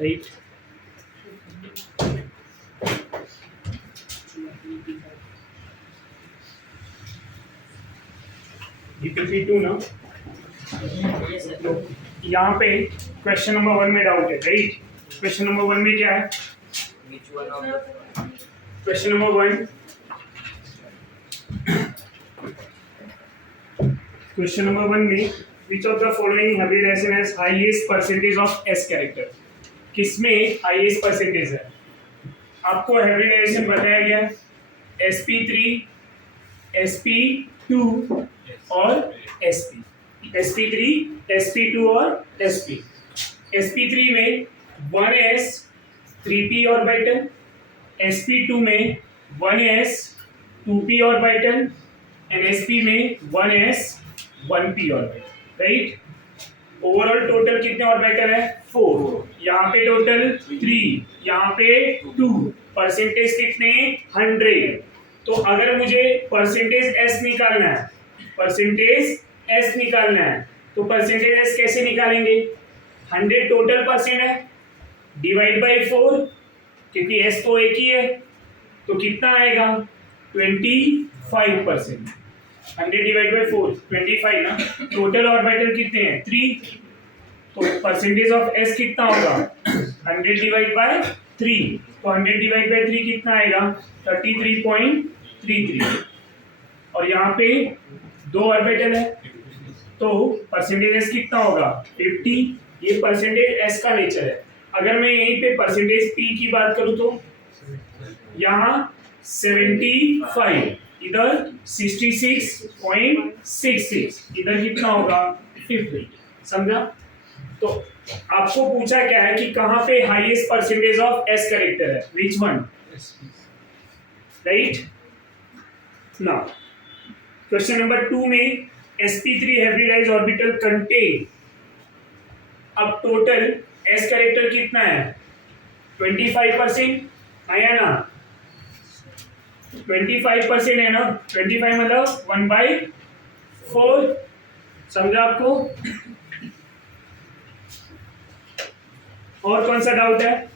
Right. DPP2 ना, यहाँ पे क्वेश्चन नंबर 1 में डाउट है, राइट। क्वेश्चन नंबर 1 में क्या है? क्वेश्चन नंबर 1, क्वेश्चन नंबर 1 में which of the following hybridization has highest percentage of S character? किसमें हाईएस्ट परसेंटेज है? आपको हाइब्रिडाइजेशन बताया गया sp3, sp2 और sp, sp3, sp2 और sp। sp3 में 1s 3p ऑर्बिटल, sp2 में 1s 2p orbital and sp में 1s 1p orbital, right. Overall total कितने ऑर्बिटल है? 4। यहाँ पे टोटल 3, यहाँ पे 2। परसेंटेज कितने? 100। तो अगर मुझे परसेंटेज एस निकालना है, परसेंटेज एस निकालना है, तो परसेंटेज एस कैसे निकालेंगे? 100 टोटल परसेंट है, डिवाइड बाई 4, क्योंकि एस तो एक ही है, तो कितना आएगा? 25%। 100 डिवाइड बाई 4 25 ना। टोटल ऑर्बिटल कितने हैं? 3। तो परसेंटेज ऑफ एस कितना होगा? 100 डिवाइड बाई 3। तो 100 डिवाइड बाई 3 कितना आएगा? 33.33। और यहाँ पे 2 ऑर्बिटल है, तो परसेंटेज एस कितना होगा? 50। ये परसेंटेज एस का नेचर है। अगर मैं यहीं पे परसेंटेज पी की बात करूं तो यहाँ 75, इधर 66.66, इधर कितना होगा? 50। समझा? तो आपको पूछा क्या है कि कहां पे highest percentage of S character है? Which one? Right. Now question number 2 में sp3 हाइब्रिडाइज्ड ऑर्बिटल कंटेन, अब टोटल एस कैरेक्टर कितना है? 25% आया ना? 25% है ना? 25 मतलब 1/4। समझा आपको? और कौन सा डाउट है?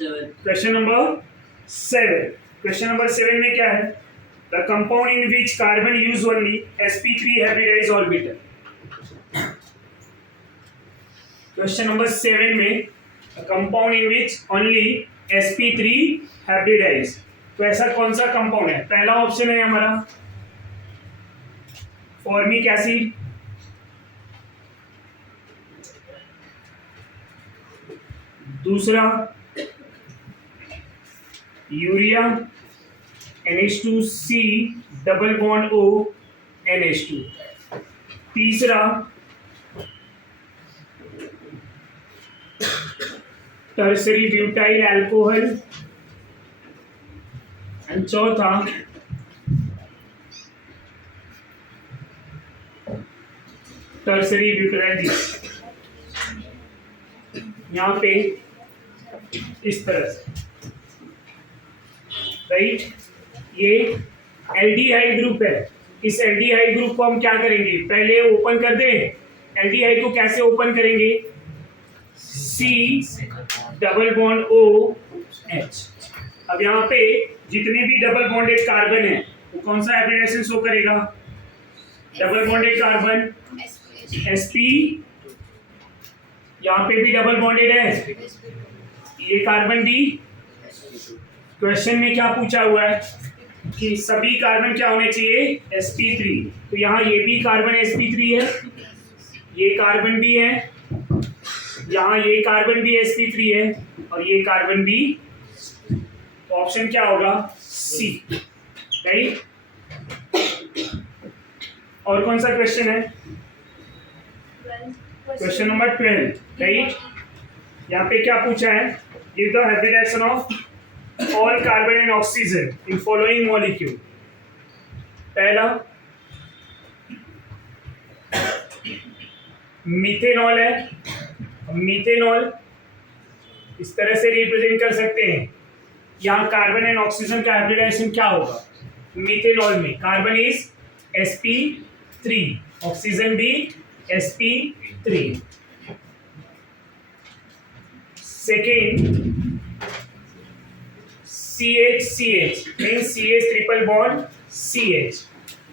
Question number 7। क्वेश्चन नंबर 7 में क्या है? The compound in which carbon use only sp3 hybridised orbital. Question number 7 में compound in which only sp3 hybridized, तो ऐसा कौन सा कंपाउंड है? पहला ऑप्शन है हमारा फॉर्मिक एसिड, दूसरा urea NH2C double bond O NH2, तीसरा टर्सरी ब्यूटाइल अल्कोहल एंड चौथा टर्सरी ब्यूटाइल। यहाँ पे इस तरह से, राइट। ये एल्डिहाइड ग्रुप है। इस एल्डिहाइड ग्रुप को हम क्या करेंगे? पहले ओपन कर दें। एल्डिहाइड को कैसे ओपन करेंगे? C double bond OH। अब यहाँ पे जितने भी डबल बॉन्डेड कार्बन है वो कौन सा हाइब्रिडाइजेशन शो करेगा? डबल बॉन्डेड कार्बन sp, यहाँ पे भी डबल बॉन्डेड है, ये कार्बन भी। क्वेश्चन में क्या पूछा हुआ है कि सभी कार्बन क्या होने चाहिए? sp3। तो यहाँ ये भी कार्बन sp3 है, ये कार्बन भी है, यहाँ ये कार्बन भी sp3 है और ये कार्बन भी। तो ऑप्शन क्या होगा? C, right. और कौन सा क्वेश्चन है? Question number 12, right. यहाँ पे क्या पूछा है? Give the hybridization of all carbon and oxygen in following molecule. पहला मीथेनॉल है। मीथेनॉल इस तरह से रिप्रेजेंट कर सकते हैं। यहाँ कार्बन एंड ऑक्सीजन का हाइब्रिडाइजेशन क्या होगा? मीथेनॉल में कार्बन इज sp3, ऑक्सीजन भी sp3। Second CH means CH triple bond CH,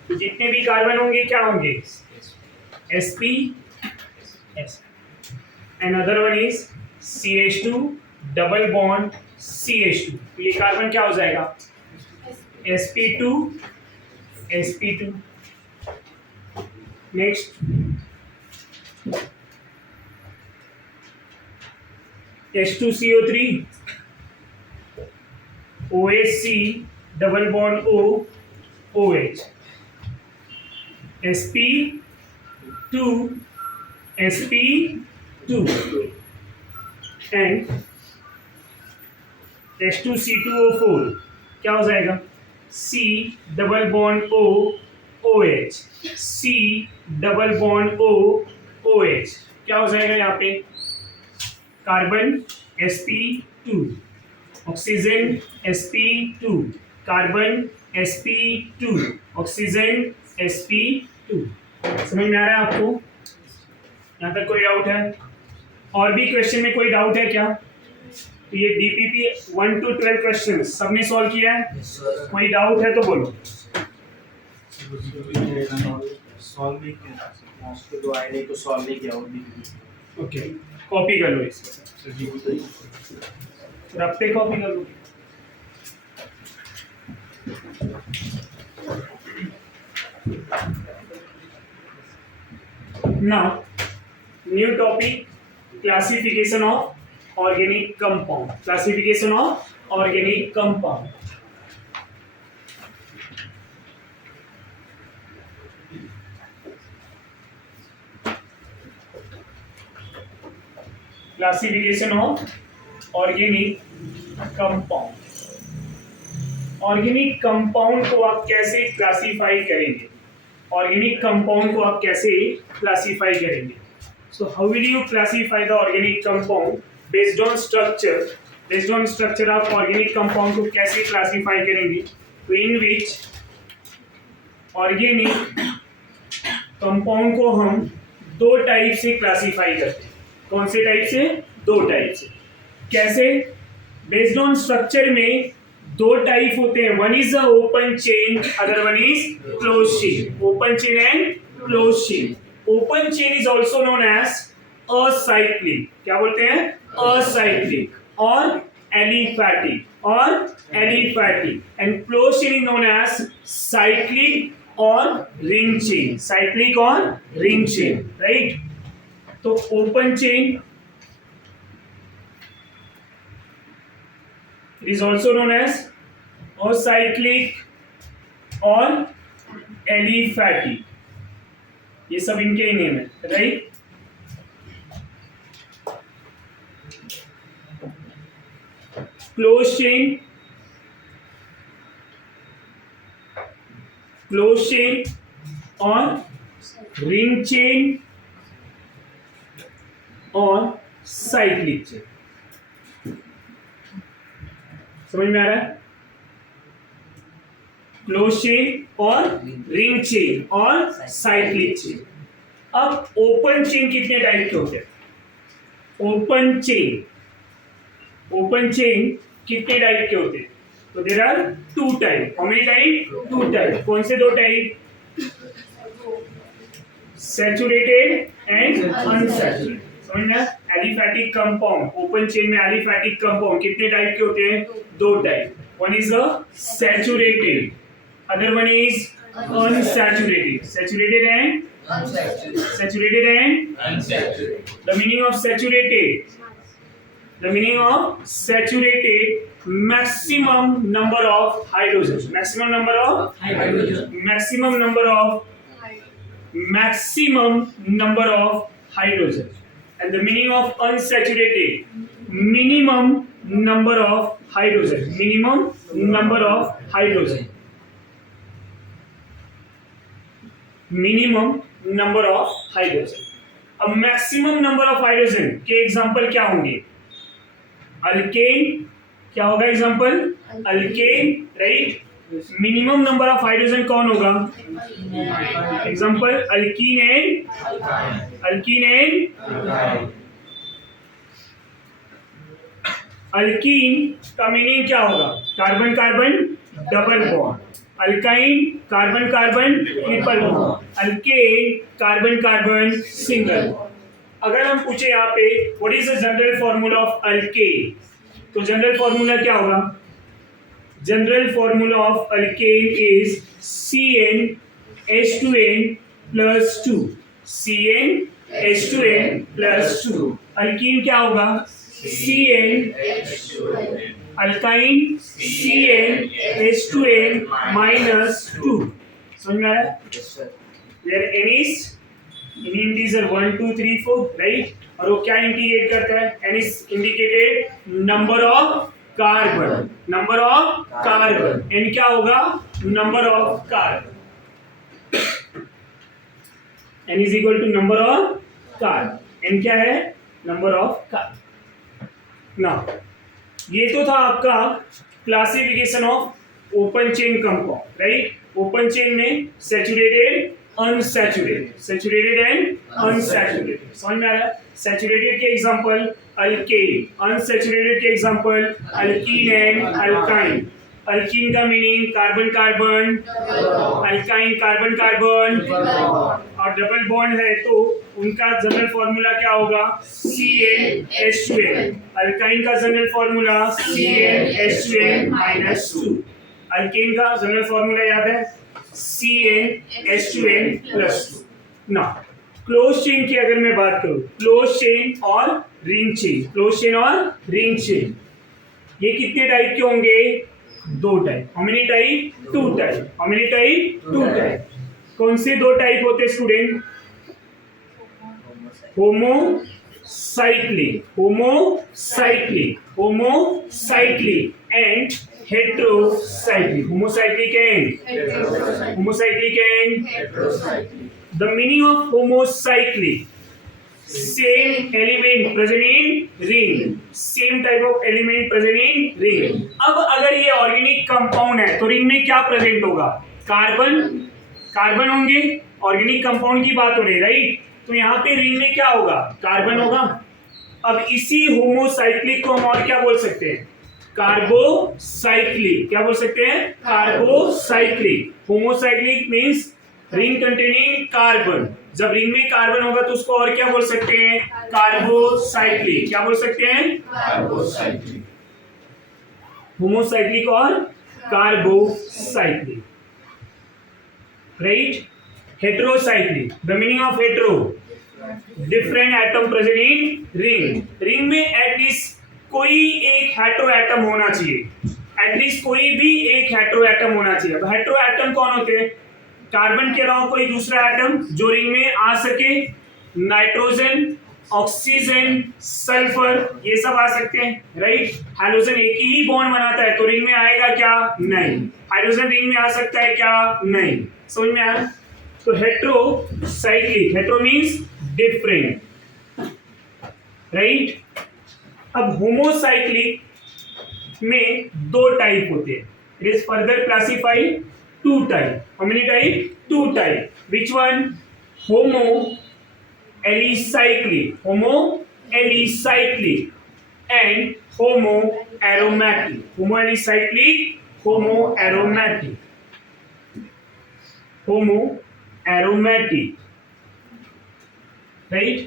जितने भी कार्बन होंगे क्या होंगे? sp and other one is CH2 double bond CH2, तो ये कार्बन क्या हो जाएगा? sp2 sp2। Next H2CO3 OHC double bond O OH, sp2 sp2 and H2C2O4 क्या हो जाएगा? C double bond O OH, C double bond O OH क्या हो जाएगा यहाँ पे? Carbon sp2, oxygen sp2, carbon sp2, oxygen sp2। समझ में आ रहा है आपको? यहाँ तक कोई डाउट है? और भी क्वेश्चन में कोई डाउट है क्या? तो ये DPP 1 to 12 क्वेश्चन सबने सॉल्व किया है? कोई डाउट है तो बोलो। सॉल्व नहीं किया, मोस्टली तो आईडी को सॉल्व नहीं किया और भी। ओके, कॉपी कर लो इसको, रफ पे कॉपी कर लो। Now, new topic, classification of organic compound. Classification of organic compound. Classification of organic compound. Organic compound को आप कैसे क्लासीफाई करेंगे? ऑर्गेनिक कंपाउंड को आप कैसे क्लासीफाई करेंगे? So how will you classify the organic compound based on structure? Based on structure आप organic compound को कैसे क्लासीफाई करेंगे? तो इन विच ऑर्गेनिक कंपाउंड को हम दो टाइप से क्लासीफाई करते हैं। कौन से टाइप से? दो टाइप से। कैसे? बेस्ड ऑन स्ट्रक्चर में दो टाइप होते हैं, one is open chain, other one is close chain. Open chain and close chain. Open chain is also known as acyclic. क्या बोलते हैं? असाइक्लिक और aliphatic and close chain is known as cyclic और ring chain. Cyclic और ring chain, right? तो open chain is also known as acyclic और aliphatic, ये सब इनके ही नेम है, राइट? क्लोज चेन और रिंग चेन और साइक्लिक चेन। समझ में आ रहा है? क्लोज चेन और रिंग चेन और साइक्लिक चेन। अब ओपन चेन कितने टाइप के होते हैं? ओपन चेन कितने टाइप के होते हैं? तो there are two type. How many type? Two type. कौन से दो टाइप? Saturated and unsaturated. समझ में? एलिफैटिक कंपाउंड, ओपन चेन में एलिफैटिक कंपाउंड कितने टाइप के होते हैं? दो type. One is a saturated, other one is unsaturated. Saturated and unsaturated. The meaning of saturated, maximum number of hydrogens, maximum number of hydrogens. And the meaning of unsaturated, minimum number of hydrogen. अब maximum number of hydrogen के example क्या होंगे? Alkane, क्या होगा example? Alkane, right? Minimum number of hydrogen कौन होगा? Example alkene and alkyne का meaning क्या होगा? Carbon carbon double bond, alkyne carbon carbon triple bond, alkane carbon carbon single bond. अगर हम पूछे यहाँ पे what is the general formula of alkane, तो जनरल फॉर्मूला क्या होगा? General formula of alkane is CnH2n plus 2, CnH2n plus 2। Alkyne क्या होगा? Cn, alkyne CnH2n minus 2। समझ में आया? Where n is integer 1 2 3 4, right? और वो क्या इंडिकेट करता है? n is indicated number of carbon, number of carbon. n क्या होगा? Number of carbon. n is equal to number of carbon. n क्या है? Number of carbon. नाउ ये तो था आपका classification of open chain compound, right? Open chain में saturated, unsaturated, saturated and unsaturated. समझ में आ रहा है? सैचुरेटेड के एग्जांपल अल्केन, अनसैचुरेटेड के example alkene and alkyne. Alkene का meaning carbon carbon, alkyne carbon carbon, और डबल बॉन्ड है तो उनका जनरल फॉर्मूला क्या होगा? CnH2n। अल्काइन का general formula CnH2n minus 2। Alkane का जनरल फॉर्मूला याद है? CnH2n plus 2। ना क्लोज चेन की अगर मैं बात करूं, क्लोज चेन और रिंग चेन, क्लोज चेन और रिंग चेन, ये कितने टाइप के होंगे? 2 type. How many type? 2 type. How many type? 2 type. कौन से 2 टाइप होते student? Homocyclic, homocyclic, homocyclic and heterocyclic, homocyclic and homocyclic and heterocyclic. The meaning of homocyclic, same element present in ring, same type of element present in ring। अब अगर ये organic compound है तो ring में क्या present होगा? Carbon, carbon होंगे। Organic compound की बात हो रही है, राइट? तो यहाँ पे रिंग में क्या होगा? कार्बन होगा। अब इसी होमोसाइक्लिक को हम और क्या बोल सकते हैं? कार्बोसाइक्लिक। क्या बोल सकते हैं? Carbocyclic. Homocyclic means ring containing carbon. जब रिंग में कार्बन होगा तो उसको और क्या बोल सकते हैं? कार्बोसाइक्लिक। क्या बोल सकते हैं? कार्बोसाइक्लिक। होमोसाइक्लिक और carbocyclic, right? Heterocyclic, the meaning of hetero, different atom present in ring. Ring में एटलीस्ट कोई एक हेट्रो एटम होना चाहिए, एटलीस्ट कोई भी एक हेट्रो एटम होना चाहिए। अब हेट्रो एटम कौन होते हैं? कार्बन के अलावा कोई दूसरा एटम जो रिंग में आ सके। नाइट्रोजन, ऑक्सीजन, सल्फर, ये सब आ सकते हैं, राइट? हाइड्रोजन एक ही बॉन्ड बनाता है तो रिंग में आएगा क्या? नहीं। हाइड्रोजन रिंग में आ सकता है क्या? नहीं। समझ में आया? तो heterocyclic, hetero means different, right? अब होमोसाइक्लिक में 2 टाइप होते हैं। It is further classified 2 type. How many type? 2 type. Which one? Homo-alicyclic, homo-alicyclic and homo-aromatic. Homo-alicyclic, homo-aromatic, homo-aromatic, right?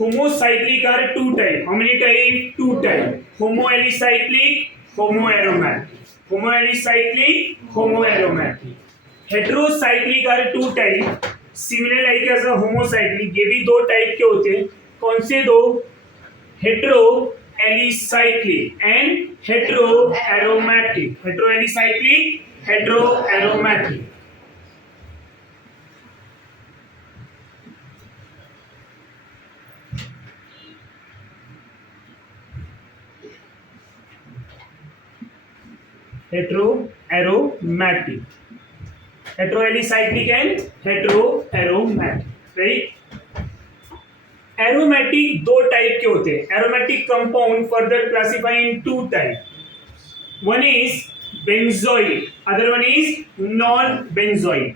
Homocyclic are 2 type. How many type? 2 type. Homo-alicyclic, homo-aromatic. Homo-alicyclic, homo-aromatic. Heterocyclic are 2 type, similar like as a homocyclic. ये भी 2 type के होते हैं। कौन से 2? Hetero alicyclic and hetero aromatic. Hetero alicyclic, hetero aromatic. Hetero aromatic, heteroalicyclic and hetero aromatic, right? Aromatic 2 type के होते हैं। Aromatic compound further classify in 2 type. One is benzoid, other one is non benzoid.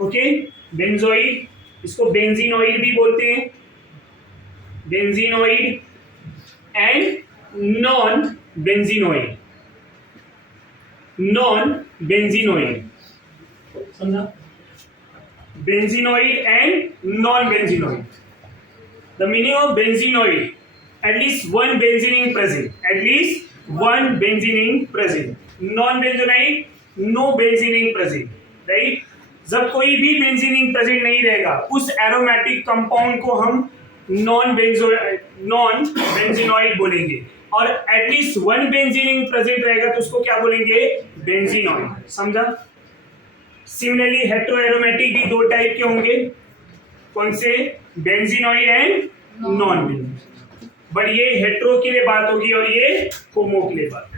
Okay, benzoid, इसको benzenoid भी बोलते हैं, benzenoid and non benzenoid, non benzenoid, समझा? Benzenoid and non benzenoid. The meaning of benzenoid, at least one benzene present, at least one benzene present. Non benzonoid, no benzene present, right? जब कोई भी बेंजीनिंग present नहीं रहेगा उस aromatic compound को हम non benzenoid बोलेंगे, और एटलीस्ट वन बेंजीनिंग प्रेजेंट रहेगा तो उसको क्या बोलेंगे? बेंजीनोइड. समझा? सिमिलरली हेटेरो एरोमेटिक भी दो टाइप के होंगे. कौन से? Benzenoid and non benzenoid. But ये हेटेरो के लिए बात होगी और ये होमो के लिए बात.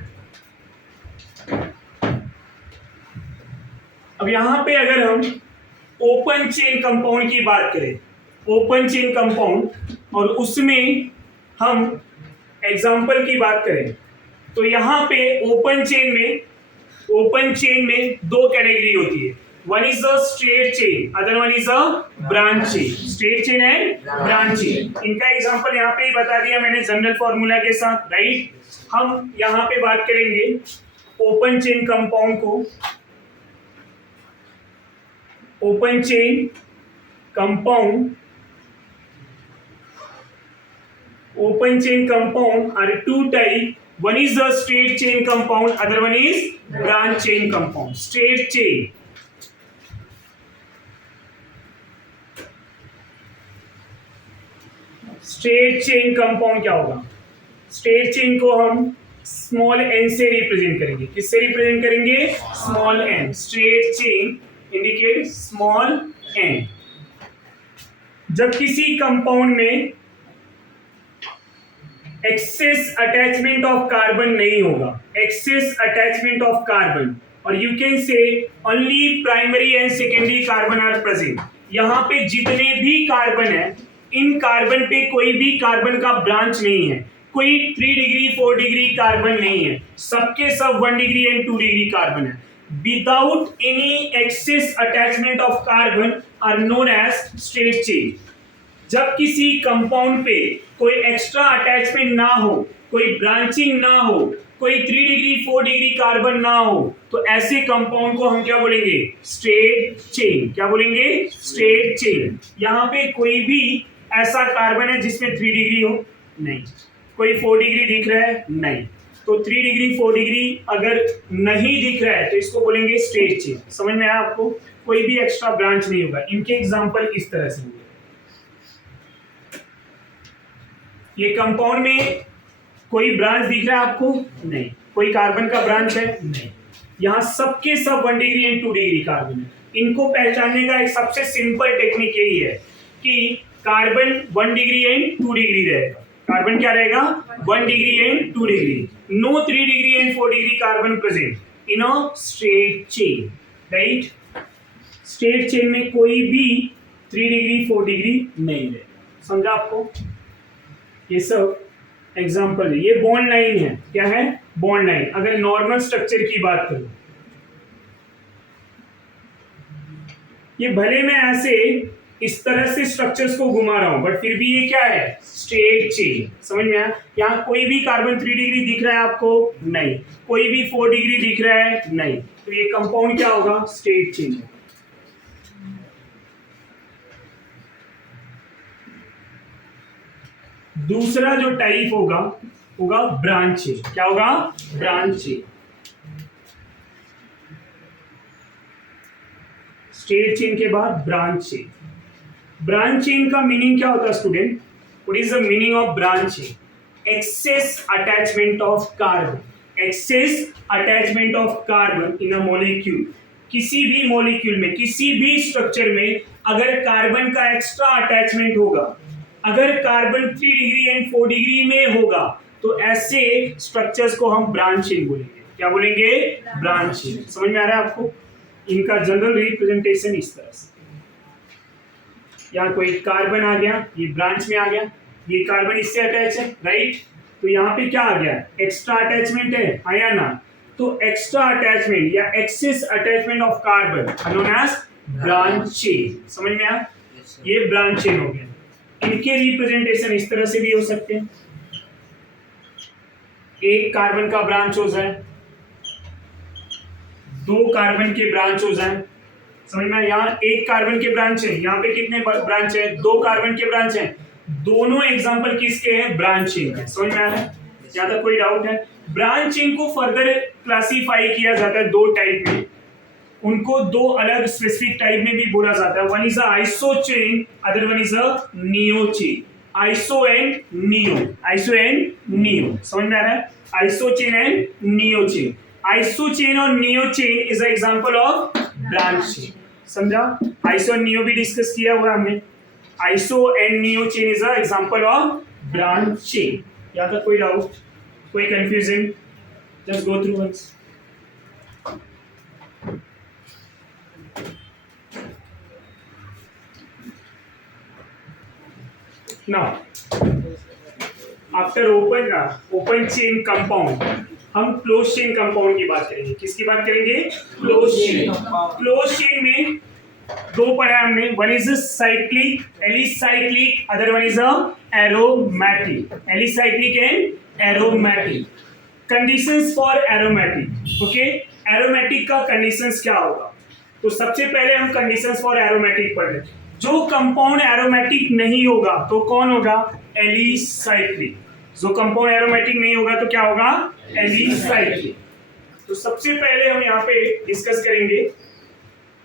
अब यहां पे अगर हम ओपन चेन कंपाउंड की बात करें, ओपन चेन कंपाउंड, और उसमें हम एग्जांपल की बात करें, तो यहां पे ओपन चेन में दो कैटेगरी होती है. One is a straight chain, other one is a branch chain. Straight chain and branch chain, इनका एग्जांपल यहां पे ही बता दिया मैंने जनरल फॉर्मूला के साथ, राइट? हम यहां पे बात करेंगे ओपन चेन कंपाउंड को. Open chain compound are two type. One is the straight chain compound, other one is branch chain compound. Straight chain, straight chain compound क्या होगा? स्ट्रेट चेन को हम स्मॉल एन से रिप्रेजेंट करेंगे. किससे represent करेंगे? Small N. Straight chain indicate small N. जब किसी कंपाउंड में एक्सेस अटैचमेंट ऑफ कार्बन नहीं होगा, एक्सेस अटैचमेंट ऑफ कार्बन, और you can say only primary and secondary carbon are present. यहां पे जितने भी कार्बन है, इन कार्बन पे कोई भी कार्बन का ब्रांच नहीं है, कोई 3 डिग्री 4 डिग्री कार्बन नहीं है, सबके सब 1 डिग्री एंड 2 डिग्री कार्बन है. Without any excess attachment of carbon are known as straight chain. जब किसी कंपाउंड पे कोई एक्स्ट्रा अटैचमेंट ना हो, कोई ब्रांचिंग ना हो, कोई 3 डिग्री 4 डिग्री कार्बन ना हो, तो ऐसे कंपाउंड को हम क्या बोलेंगे? Straight chain. क्या बोलेंगे? Straight chain. यहाँ पे कोई भी ऐसा कार्बन है जिसमें 3 डिग्री हो? नहीं. कोई 4 डिग्री दिख रहा है? नहीं. तो 3 डिग्री 4 डिग्री अगर नहीं दिख रहा है तो इसको बोलेंगे स्ट्रेट चेन. समझ में आया आपको? कोई भी एक्स्ट्रा ब्रांच नहीं होगा. इनके एग्जाम्पल इस तरह से होंगे. ये कंपाउंड में कोई ब्रांच दिख रहा है आपको? नहीं. कोई कार्बन का ब्रांच है? नहीं. यहाँ सबके सब 1 डिग्री एंड 2 डिग्री कार्बन है. इनको पहचानने का एक सबसे सिंपल टेक्निक यही है कि कार्बन 1 डिग्री एंड 2 डिग्री रहेगा. कार्बन क्या रहेगा? 1 degree and 2 degree. No 3 degree and 4 degree carbon present in a straight chain, right? Straight chain में कोई भी 3 डिग्री 4 डिग्री नहीं है. समझा आपको? ये सब एग्जाम्पल है. ये बॉन्ड लाइन है. क्या है? Bond line. अगर नॉर्मल स्ट्रक्चर की बात करूं, ये भले मैं ऐसे इस तरह से स्ट्रक्चर्स को घुमा रहा हूं, बट फिर भी ये क्या है? Straight chain. समझ में आया? यहाँ कोई भी कार्बन 3 डिग्री दिख रहा है आपको? नहीं. कोई भी 4 डिग्री दिख रहा है? नहीं. तो ये कंपाउंड क्या होगा? Straight chain. दूसरा जो टाइप होगा ब्रांच चेन. क्या होगा? Branch chain. स्ट्रेट चेन के बाद ब्रांच चेन. ब्रांच चेन का मीनिंग क्या होता है student? What is the meaning of branch chain? Excess attachment of carbon. Excess attachment of carbon in a molecule. किसी भी मॉलिक्यूल में, किसी भी स्ट्रक्चर में अगर कार्बन का एक्स्ट्रा अटैचमेंट होगा, अगर कार्बन 3 डिग्री एंड 4 डिग्री में होगा, तो ऐसे स्ट्रक्चर्स को हम ब्रांच चेन बोलेंगे. क्या बोलेंगे? Branch chain. समझ में आ रहा है आपको? इनका जनरल रिप्रेजेंटेशन इस तरह से. यहाँ कोई कार्बन आ गया, ये ब्रांच में आ गया, ये कार्बन इससे अटैच है, राइट? तो यहाँ पे क्या आ गया? एक्स्ट्रा अटैचमेंट है, आया ना? तो एक्स्ट्रा अटैचमेंट या excess attachment of carbon known as branch chain. समझ में आया? ये ब्रांच चेन हो गया. इनके रिप्रेजेंटेशन इस तरह से भी हो सकते हैं. एक कार्बन का ब्रांच हो जाए, दो कार्बन के ब्रांच हो जाए, समझ में? यहाँ एक कार्बन के ब्रांच है, यहाँ पे कितने ब्रांच है? दो कार्बन के ब्रांच है। दोनों एग्जांपल किसके हैं? ब्रांचिंग है। समझ में आ रहा है? यहाँ तक कोई डाउट है? ब्रांचिंग को फर्दर क्लासीफाई किया जाता है दो टाइप में, उनको दो अलग स्पेसिफिक टाइप में भी बोला जाता है। One is iso chain, other one is a neo chain. Iso and neo, iso and neo, समझ में आ रहा है? Iso chain and neo chain. Iso chain और neo chain is a example of branch chain. समझा? Iso और neo भी discuss किया हुआ हमने। Iso and neo chain is a example of branch chain. यहाँ तक कोई डाउट, कोई confusion? Just go through once. Now, after open chain compound, हम क्लोज चेन कंपाउंड की बात करेंगे। किसकी बात करेंगे? Close chain. क्लोज चेन में दो पढ़ा हमने, one is cyclic, alicyclic, other one is aromatic. Alicyclic and aromatic. Conditions for aromatic, okay? Aromatic का कंडीशंस क्या होगा? तो सबसे पहले हम कंडीशंस फॉर एरोमेटिक पढ़ लें। जो कंपाउंड एरोमेटिक नहीं होगा तो कौन होगा? एलिसाइक्लिक। जो कंपाउंड एरोमेटिक नहीं होगा तो क्या होगा? एलिसाइक्लिक। तो सबसे पहले हम यहाँ पे डिस्कस करेंगे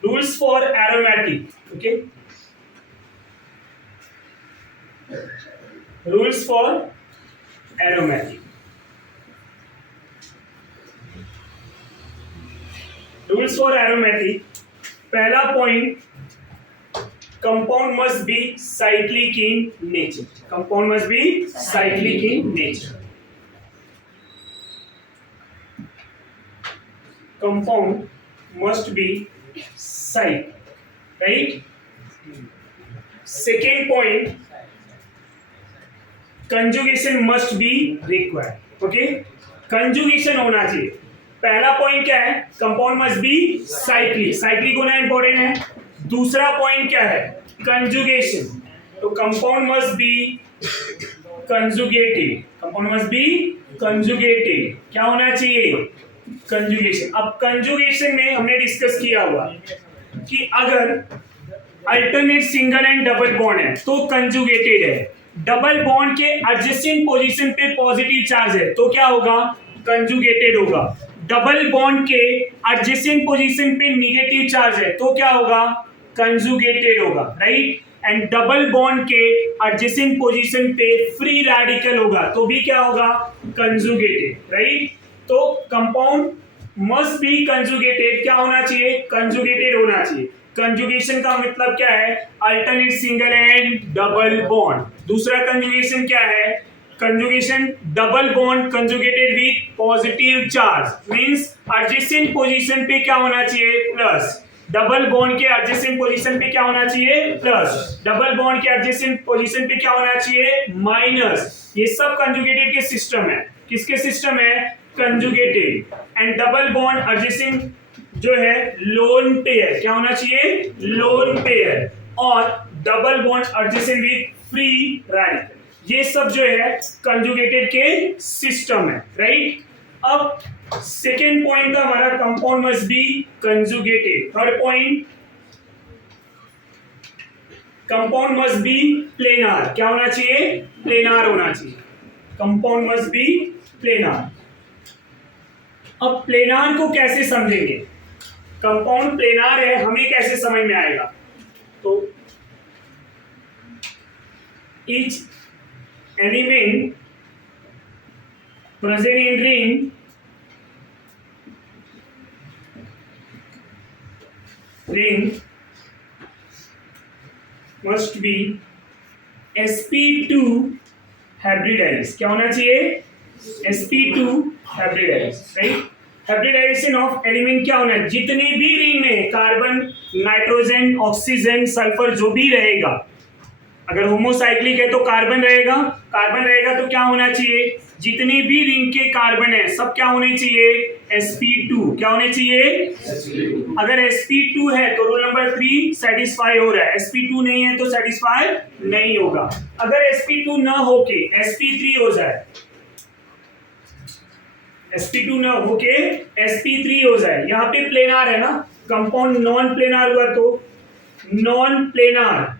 rules for aromatic, okay? Rules for aromatic. Rules for aromatic, पहला point, compound must be cyclic in nature. Compound must be cyclic in nature. Compound must be cyclic, right? Second point, conjugation must be required. Okay? Conjugation होना चाहिए। पहला point क्या है? Compound must be cyclic. Cyclic होना important है। दूसरा point क्या है? कंजुगेशन। तो compound must be conjugated. Compound must be conjugated. क्या होना चाहिए? कंजुगेशन। अब कंजुगेशन में हमने डिस्कस किया हुआ कि अगर alternate single and double bond है तो कंजुगेटेड है। डबल बॉन्ड के एडजेसेंट पोजीशन पे पॉजिटिव चार्ज है तो क्या होगा? कंजुगेटेड होगा। डबल बॉन्ड के एडजेसेंट पोजीशन पे नेगेटिव चार्ज है तो क्या होगा? कंजुगेटेड होगा, राइट? एंड डबल बॉन्ड के एडजेसेंट पोजीशन पे फ्री रेडिकल होगा तो भी क्या होगा? Conjugated, right? तो कंपाउंड मस्ट बी कंजुगेटेड। क्या होना चाहिए? कंजुगेटेड होना चाहिए। कंजुगेशन का मतलब क्या है? Alternate single and double bond. दूसरा कंजुगेशन क्या है? Conjugation double bond conjugated with positive charge, means adjacent position पे क्या होना चाहिए? प्लस। डबल बॉन्ड के एडजेसेंट पोजीशन पे क्या होना चाहिए? प्लस। डबल बॉन्ड के एडजेसेंट पोजीशन पे क्या होना चाहिए? माइनस। ये सब कंजुगेटेड के सिस्टम है। किसके सिस्टम है? Conjugated. And double bond adjacent जो है लोन पेयर, क्या होना चाहिए? Lone pair. और double bond adjacent with free radical, ये सब जो है कंजुगेटेड के सिस्टम है, राइट? अब सेकेंड पॉइंट का हमारा compound must be conjugated. Third point, compound must be planar. क्या होना चाहिए? प्लेनार होना चाहिए। Compound must be planar. अब प्लेनार को कैसे समझेंगे? कंपाउंड प्लेनार है, हमें कैसे समझ में आएगा? तो each element present in ring must be sp2 hybridized। क्या होना चाहिए? sp2 hybridized, right? Hybridization of element क्या होना है? जितने भी रिंग में कार्बन, नाइट्रोजन, ऑक्सीजन, सल्फर जो भी रहेगा, अगर होमोसाइक्लिक है तो कार्बन रहेगा। कार्बन रहेगा तो क्या होना चाहिए? जितने भी रिंग के कार्बन है सब क्या होने चाहिए? sp2। क्या होने चाहिए? अगर sp2 है तो रूल नंबर 3 सेटिस्फाई हो रहा है। sp2 नहीं है तो सेटिस्फाई नहीं होगा। अगर sp2 ना होके sp3 हो जाए sp2 ना होके sp3 हो जाए। यहाँ पे प्लेनार है ना, कंपाउंड नॉन प्लेनार हुआ तो नॉन प्लेनार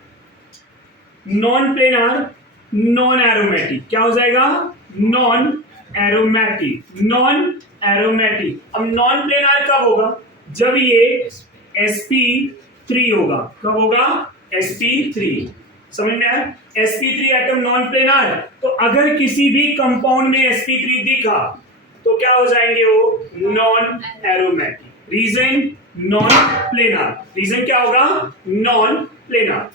नॉन एरोमेटिक क्या हो जाएगा, नॉन एरोमेटिक। अब नॉन प्लेनार कब होगा, जब ये sp3 होगा। कब होगा, sp3। समझ में आया, sp3 एटम नॉन प्लेनार। तो अगर किसी भी कंपाउंड में sp3 दिखा तो क्या हो जाएंगे वो, non aromatic. Reason non planar, reason क्या होगा, non planar.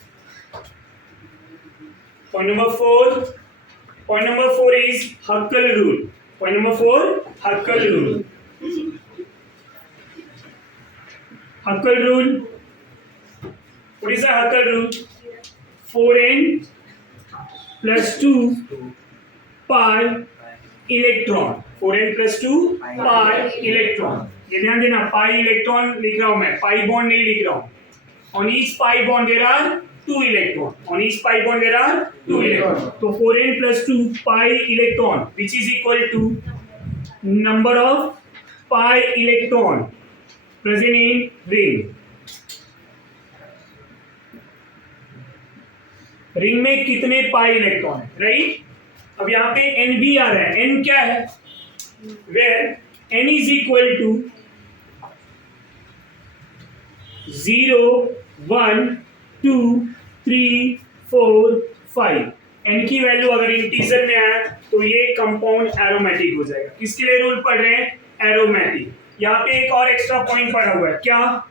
Point number 4 is Huckel rule. Point number 4, Huckel rule. Huckel rule. What is the Huckel rule? 4n plus 2 pi electron. 4n plus 2 pi electron. ये ध्यान देना, pi electron लिख रहा हूं मैं, pi bond नहीं लिख रहा हूं। On each pi bond there are 2 electron. On each pi bond there are 2 electron. So 4n plus 2 pi electron, which is equal to number of pi electron present in ring. Ring में कितने pi electron है, right. अब यहाँ पे n भी आ रहा है। n क्या है, where n is equal to 0 1 2 3 4 5। n की वैल्यू अगर इंटीजर में आया तो ये कंपाउंड एरोमेटिक हो जाएगा। किसके लिए रूल पढ़ रहे हैं, एरोमेटिक। यहाँ पे एक और एक्स्ट्रा पॉइंट पढ़ा हुआ है, क्या,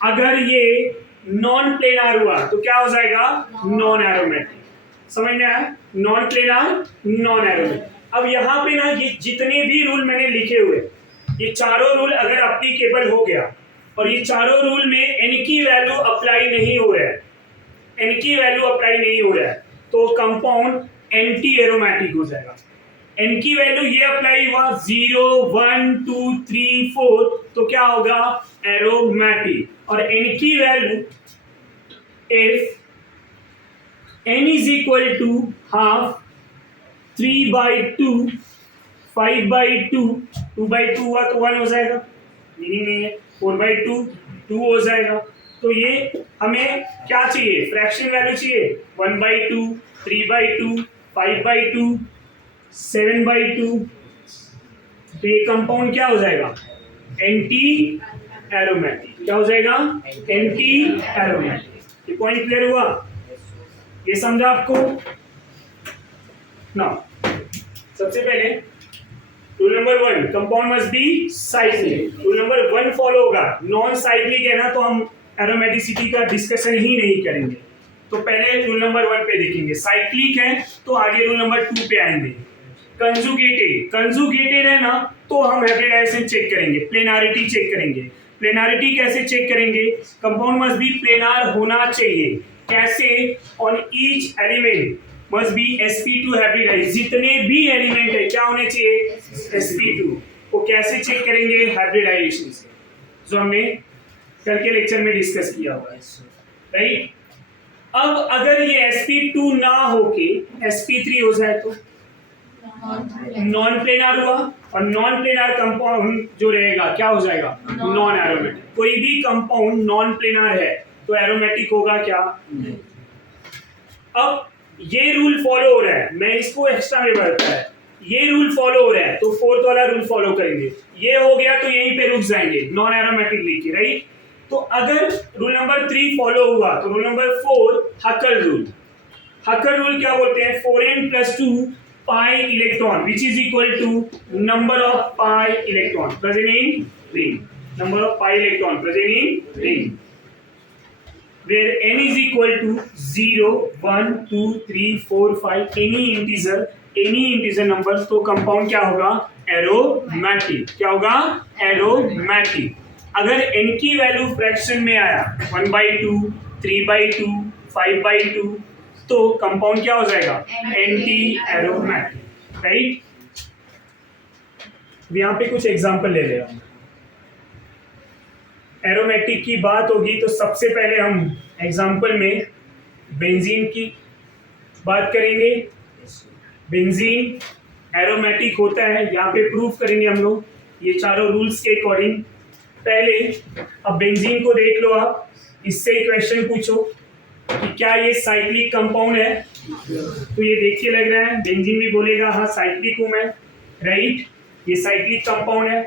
अगर ये नॉन प्लेनार हुआ तो क्या हो जाएगा, नॉन एरोमेटिक। समझ में आया, नॉन प्लेनार नॉन एरोमेटिक। अब यहाँ पे ना ये जितने भी रूल मैंने लिखे हुए, ये चारों रूल अगर अप्लीकेबल हो गया और ये चारों रूल में n की वैल्यू अप्लाई नहीं हो रहा है, n की वैल्यू अप्लाई नहीं हो रहा है, तो कंपाउंड एंटी एरोमेटिक हो जाएगा। n की वैल्यू ये अप्लाई हुआ 0 1 2 3 4 तो क्या होगा, एरोमेटिक। और n की value if n is equal to half 3/2 5/2 2/2 हुआ तो 1 हो जाएगा, मीनिंग नहीं है। 4/2 2 हो जाएगा। तो ये हमें क्या चाहिए, फ्रैक्शन वैल्यू चाहिए 1/2 3/2 5/2 7/2। तो ये कंपाउंड क्या हो जाएगा, एंटी एरोमेटिक। क्या हो जाएगा, एंटी एरोमेटिक। ये पॉइंट क्लियर हुआ, ये समझा आपको ना। सबसे पहले rule number 1, compound must be cyclic. Rule number 1 follow होगा, नॉन साइक्लिक है ना तो हम एरोमेटिसिटी का डिस्कशन ही नहीं करेंगे। तो पहले रूल नंबर 1 पे देखेंगे, साइक्लिक है तो आगे रूल नंबर 2 पे आएंगे। कंजुगेटेड है ना तो हम हाइब्रिडाइजेशन चेक करेंगे, प्लेनारिटी चेक करेंगे। प्लेनारिटी कैसे चेक करेंगे, कंपाउंड मस्ट बी प्लेनार होना चाहिए। कैसे, on each element must be sp2 hybridize. जितने भी एलिमेंट है क्या होने चाहिए, sp2। वो कैसे चेक करेंगे, हाइब्रिडाइजेशन से, जो हमने कल के लेक्चर में डिस्कस किया हुआ है, राइट। अब अगर ये sp2 ना होके sp3 हो जाए तो नॉन प्लेनार हुआ, और नॉन प्लेनार कंपाउंड जो रहेगा क्या हो जाएगा, नॉन एरोमेटिक। कोई भी कंपाउंड नॉन प्लेनार है तो एरोमेटिक होगा क्या, अब ये रूल फॉलो हो रहा है, मैं इसको एक्स्ट्रा में बढ़ता है, ये रूल फॉलो हो रहा है तो फोर्थ वाला रूल फॉलो करेंगे। ये हो गया तो यहीं पे रुक जाएंगे, नॉन एरोमेटिक लिख के, राइट। तो अगर रूल नंबर 3 फॉलो हुआ तो रूल नंबर 4 हकल रूल। हकल रूल क्या बोलते हैं, 4n plus 2 pi electron which is equal to number of pi electron present in ring, number of pi electron present in ring, where n is equal to 0 1 2 3 4 5 any integer number। तो compound क्या होगा, aromatic. क्या होगा, aromatic. अगर n की value fraction में आया 1/2 3/2 5/2 तो कंपाउंड क्या हो जाएगा, एंटी एरोमेटिक, राइट। यहाँ पे कुछ एग्जांपल ले रहे हैं। एरोमेटिक की बात होगी तो सबसे पहले हम एग्जांपल में बेंजीन की बात करेंगे। बेंजीन एरोमेटिक होता है, यहाँ पे प्रूफ करेंगे हम लोग ये चारों रूल्स के अकॉर्डिंग। पहले अब बेंजीन को देख लो आप, इससे क्वेश्चन पूछो कि क्या ये साइक्लिक कंपाउंड है, तो ये देख के लग रहा है बेंजीन भी बोलेगा हाँ साइक्लिक हूं मैं, राइट, ये साइक्लिक कंपाउंड है।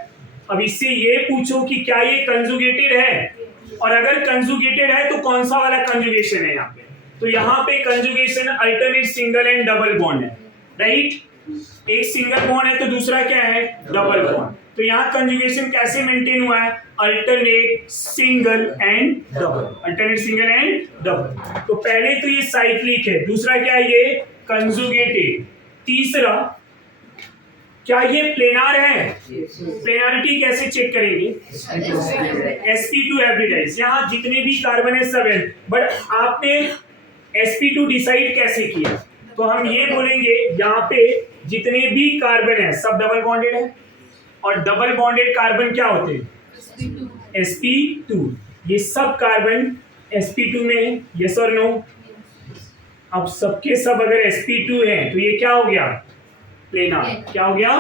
अब इससे ये पूछो कि क्या ये कंजुगेटेड है, और अगर कंजुगेटेड है तो कौन सा वाला कंजुगेशन है यहाँ पे, तो यहाँ पे conjugation alternate single and double bond है, राइट, एक सिंगल बॉन्ड है तो दूसरा क्या है डबल बॉन्ड। तो यहाँ कंजुगेशन कैसे मेंटेन हुआ है, alternate single and double, alternate single and double. तो पहले तो ये साइक्लिक है, दूसरा क्या है ये कंजुगेटेड, तीसरा क्या ये प्लेनार है, प्लेनारिटी कैसे चेक करेंगे, sp2 हाइब्रिडाइज, यहाँ जितने भी कार्बन है सब है, बट आपने sp2 डिसाइड कैसे किया, तो हम ये बोलेंगे यहाँ पे जितने भी कार्बन है सब डबल बॉन्डेड है, और डबल बॉन्डेड कार्बन क्या होते हैं sp2, ये सब कार्बन sp2 में है, यस और नो। अब सबके सब अगर sp2 है तो ये क्या हो गया प्लेनार, क्या हो गया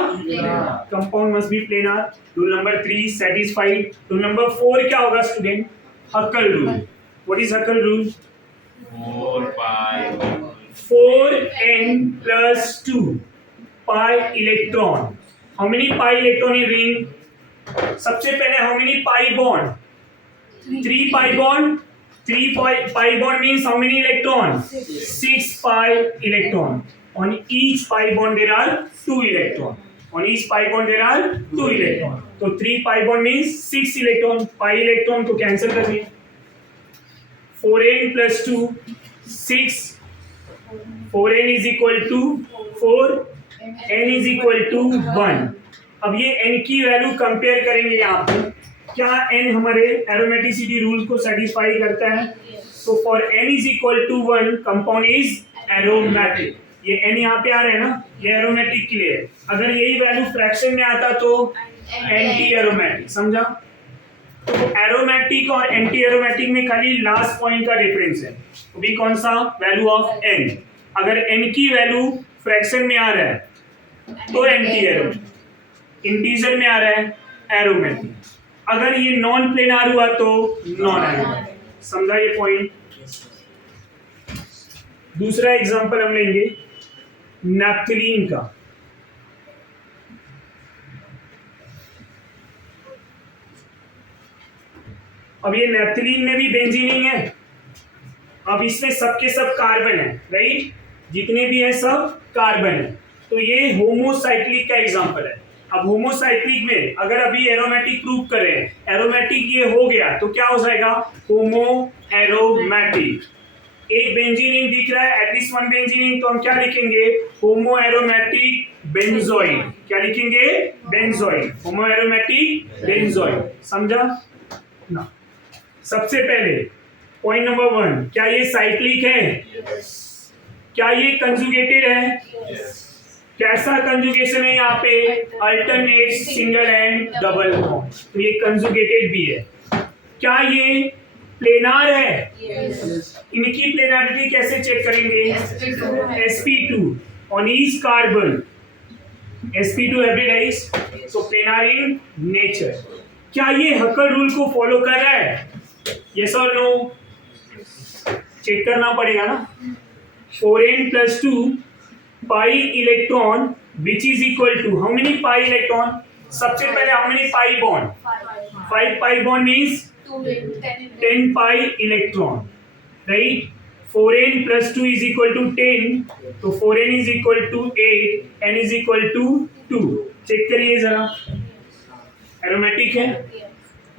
compound must be planar. Rule number 3 satisfied. Rule number 4 क्या होगा student, हक्कल rule. What is हक्कल rule, 4n plus 2 pi electron, how many pi electron in ring, सबसे पहले how many pi bond, 3 pi bond, 3 pi bond means how many electron, 6 pi electron, on each pi bond there are 2 electron, on each pi bond there are 2 electron, तो 3 pi bond means 6 electron, pi electron को cancel कर दिए, 4n plus 2 6, 4n is equal to 4, n is equal to 1। अब ये n की value compare करेंगे यहाँ पे, क्या n हमारे एरोमेटिसिटी रूल को सेटिस्फाई करता है, तो for n is equal to 1 compound is aromatic, ये n यहाँ पे आ रहा है ना, ये एरोमेटिक के लिए है, अगर यही वैल्यू फ्रैक्शन में आता तो एंटी एरोमेटिक, समझा। तो एरोमेटिक और एंटी एरोमेटिक में खाली लास्ट पॉइंट का डिफरेंस है, तो भी कौन सा वैल्यू ऑफ n, अगर n की वैल्यू फ्रैक्शन में आ रहा है तो एंटी एरोमेटिक, इंटीजर में आ रहा है एरोमेटिक, अगर ये नॉन प्लेनार हुआ तो नॉन एरोमेटिक, समझा ये पॉइंट। दूसरा एग्जांपल हम लेंगे नैप्थलीन का। अब ये नैप्थलीन में भी बेंजीनिंग है, अब इसमें सबके सब कार्बन है, राइट, जितने भी है सब कार्बन है, तो ये होमोसाइक्लिक का एग्जांपल है। अब होमोसाइक्लिक में अगर अभी एरोमेटिक प्रूव करें, एरोमेटिक ये हो गया तो क्या हो जाएगा होमो एरोमेटिक, एक बेंजीनिंग दिख रहा है एटलीस्ट वन बेंजीनिंग, तो हम क्या लिखेंगे होमो एरोमेटिक बेंजोइड, क्या लिखेंगे बेंजोइड, होमो एरोमेटिक बेंजोइड, समझा ना। सबसे पहले पॉइंट नंबर 1, क्या ये साइक्लिक है, क्या ये कंजुगेटेड है, कैसा कंजुगेशन है यहाँ पे alternate single and double bond, तो ये कंजुगेटेड भी है। क्या ये प्लेनार है, इनकी प्लेनारिटी कैसे चेक करेंगे, sp2 on each carbon, sp2 hybridize, तो प्लेनार इन नेचर। क्या ये हक्कल रूल को फॉलो कर रहा है, यस और नो, चेक करना पड़ेगा ना। 4n plus 2 pi electron which is equal to how many pi electron, सबसे पहले how many pi bond, 5 pi bond means 10 pi electron, right, 4n plus 2 is equal to 10, तो 4n is equal to 8, n is equal to 2, check करिए जरा aromatic है,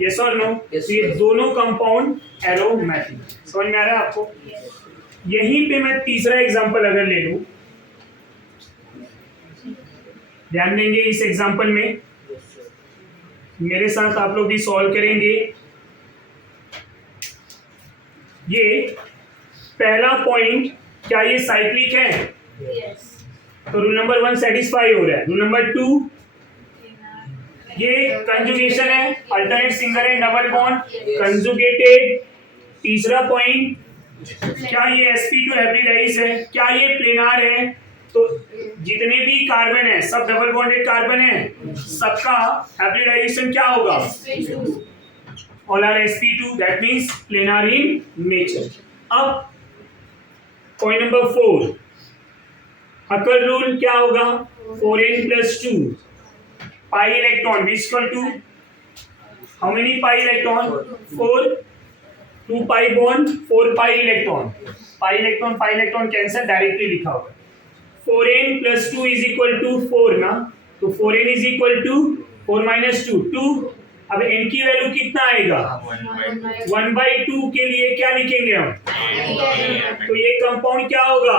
yes और no, तो ये दोनों कंपाउंड एरोमेटिक, समझ में आ रहा है आपको। यहीं पे मैं तीसरा एग्जांपल अगर ले लूं, ध्यान देंगे इस एग्जांपल में, मेरे साथ आप लोग भी सॉल्व करेंगे। ये पहला पॉइंट, क्या ये साइक्लिक है, तो रूल नंबर 1 सेटिस्फाई हो रहा है। रूल नंबर 2, ये कंजुगेशन है, alternate single and double bond, conjugated. तीसरा पॉइंट, क्या ये sp2 हाइब्रिडाइज है, क्या ये प्लेनार है, तो जितने भी कार्बन है सब डबल बॉन्डेड कार्बन है, सबका हाइब्रिडाइजेशन क्या होगा? All are sp2, that means planar in nature. अब पॉइंट नंबर 4, हकर रूल क्या होगा? 4n + 2 pi electron which equal to how many pi electron? 4, 2 pi bond 4 pi electron, pi electron cancel, directly लिखा होगा 4n + 2 is equal to 4 ना, तो 4n is equal to 4 - 2 2। अब n की value कितना आएगा? 1/2 के लिए क्या लिखेंगे हम? तो ये कंपाउंड क्या होगा?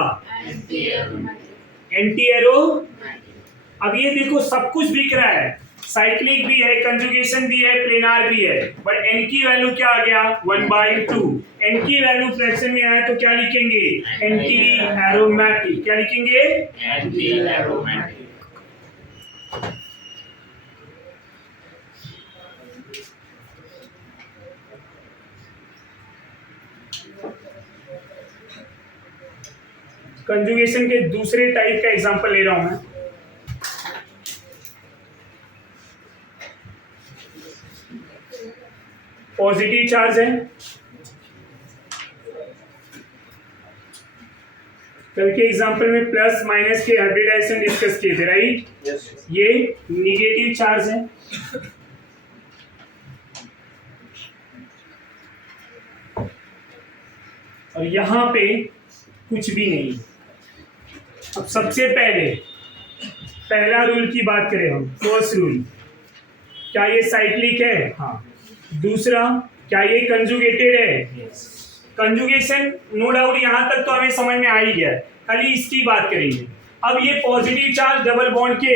Anti arrow. अब ये देखो सब कुछ दिख रहा है, साइक्लिक भी है, कंजुगेशन भी है, प्लेनार भी है, बट n की वैल्यू क्या आ गया? 1/2। n की वैल्यू फ्रैक्शन में आया तो क्या लिखेंगे? Anti aromatic. क्या लिखेंगे? Anti aromatic. कंजुगेशन के दूसरे टाइप का एग्जांपल ले रहा हूं मैं। पॉजिटिव चार्ज है, कल के एग्जांपल में प्लस माइनस के हाइब्रिडाइजेशन डिस्कस किए थे, राइट? ये निगेटिव चार्ज है, और यहां पे कुछ भी नहीं। अब सबसे पहला रूल की बात करें हम, फर्स्ट रूल, क्या ये साइक्लिक है? हाँ। दूसरा, क्या ये कंजुगेटेड है? कंजुगेशन नो डाउट यहां तक तो हमें समझ में आ ही गया, खाली इसकी बात करेंगे। अब ये पॉजिटिव चार्ज डबल बॉन्ड के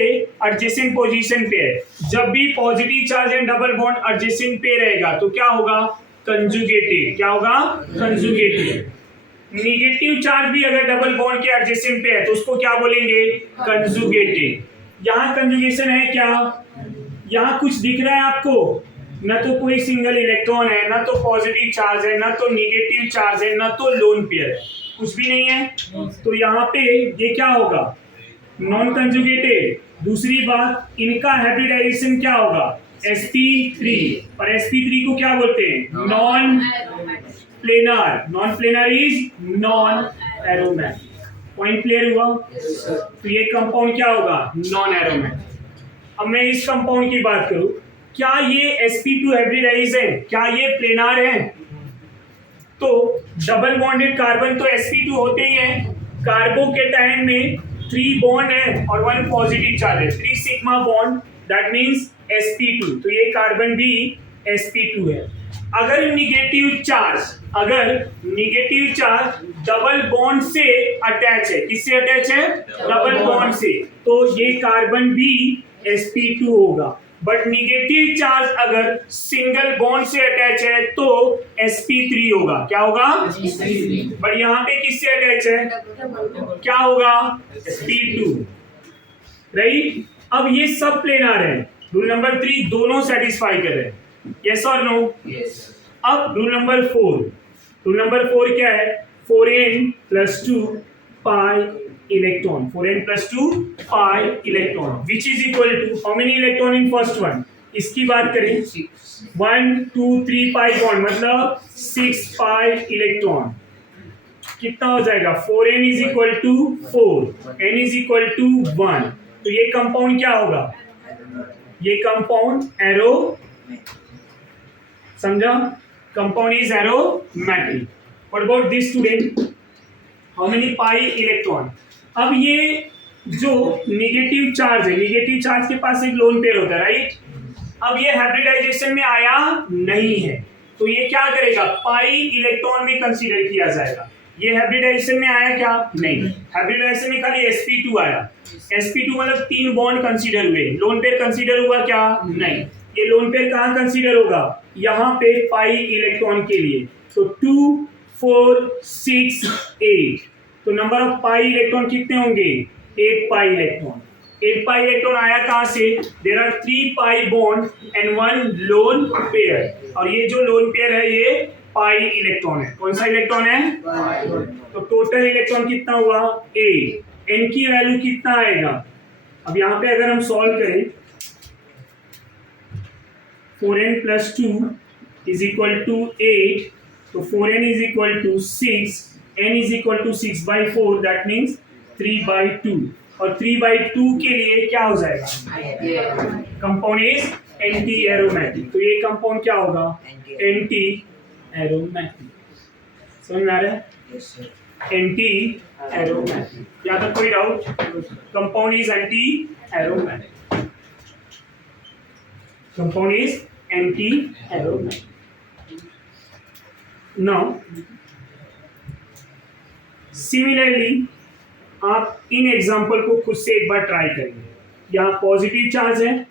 एडजेसेंट पोजीशन पे है, जब भी positive charge and double bond adjacent पे रहेगा तो क्या होगा? कंजुगेटेड। क्या होगा? कंजुगेटेड। निगेटिव चार्ज भी अगर डबल बॉन्ड के एडजेसेंट पे है तो उसको क्या बोलेंगे? कंजुगेटेड। यहाँ कंजुगेशन है क्या? यहाँ कुछ दिख रहा है आपको? न तो कोई सिंगल इलेक्ट्रॉन है, न तो पॉजिटिव चार्ज है, न तो निगेटिव चार्ज है, न तो लोन पेयर है, कुछ भी नहीं है। तो यहाँ पे ये क्या होगा? Non conjugated. दूसरी बात, इनका हाइब्रिडाइजेशन क्या होगा? sp3, और sp3 को क्या बोलते हैं? Non planar. Non planar is non aromatic. Point clear हुआ? तो ये कंपाउंड क्या होगा? Non aromatic. अब मैं इस कंपाउंड की बात करूं, क्या ये sp2 हाइब्रिडाइज है? क्या ये प्लेनर है? तो डबल बॉन्डेड कार्बन तो sp2 होते ही है। कार्बोकेटायन में 3 बॉन्ड है और 1 पॉजिटिव चार्ज है, 3 sigma bond, that means sp2। तो ये कार्बन भी sp2 है। अगर निगेटिव चार्ज डबल बॉन्ड से अटैच है, किससे अटैच है? डबल बॉन्ड से, तो ये कार्बन भी sp2 होगा। बट निगेटिव चार्ज अगर सिंगल बॉन्ड से अटैच है तो sp3 होगा। क्या होगा? बट यहाँ पे किससे अटैच है? क्या होगा? sp2, right? अब ये सब प्लेनर है। रूल नंबर 3 दोनों सेटिस्फाई कर रहे हैं, यस और नो? अब रूल नंबर 4 क्या है? 4n + 2 pi electron, 4n + 2 pi electron, which is equal to how many electron in first one? इसकी बात करें, 1 2 3 पाई बॉन्ड, मतलब 6 पाई इलेक्ट्रॉन। कितना हो जाएगा? 4n is equal to 4, n is equal to 1। तो ये कंपाउंड क्या होगा? ये कंपाउंड एरो, समझा? Compound is aromatic. What about this student? How many pi electron? अब ये जो निगेटिव चार्ज है, निगेटिव चार्ज के पास एक लोन पेयर होता है, राइट? अब ये हाइब्रिडाइजेशन में आया नहीं है, तो ये क्या करेगा? पाई इलेक्ट्रॉन में कंसीडर किया जाएगा। ये हाइब्रिडाइजेशन में आया क्या? नहीं। हाइब्रिडाइजेशन में खाली sp2 आया। sp2 मतलब 3 बॉन्ड कंसीडर हुए, लोन पेयर कंसीडर हुआ क्या? नहीं। ये लोन पेयर कहाँ कंसीडर होगा? यहाँ पे पाई इलेक्ट्रॉन के लिए। तो 2 4 6 8, तो नंबर ऑफ पाई इलेक्ट्रॉन कितने होंगे? 8 पाई इलेक्ट्रॉन। 8 पाई इलेक्ट्रॉन आया कहाँ से? There are 3 pi bond and 1 lone pair, और ये जो लोन पेयर है ये पाई इलेक्ट्रॉन है। कौन सा इलेक्ट्रॉन है? तो टोटल इलेक्ट्रॉन कितना हुआ? 8। n की वैल्यू कितना आएगा? अब यहाँ पे अगर हम सॉल्व करें 4n + 2 = 8, तो 4n = 6, n = 6/4, दैट मीन्स 3/2, और 3/2 के लिए क्या हो जाएगा? कंपाउंड इज एंटी एरोमेटिक, तो ये कंपाउंड क्या होगा? Anti aromatic. समझ में आ रहा है? Anti aromatic. यहाँ तक कोई doubt? Compound is anti aromatic, compound is anti aromatic. Now similarly आप इन एग्जांपल को खुद से एक बार ट्राई करेंगे। यहाँ पॉजिटिव चार्ज है,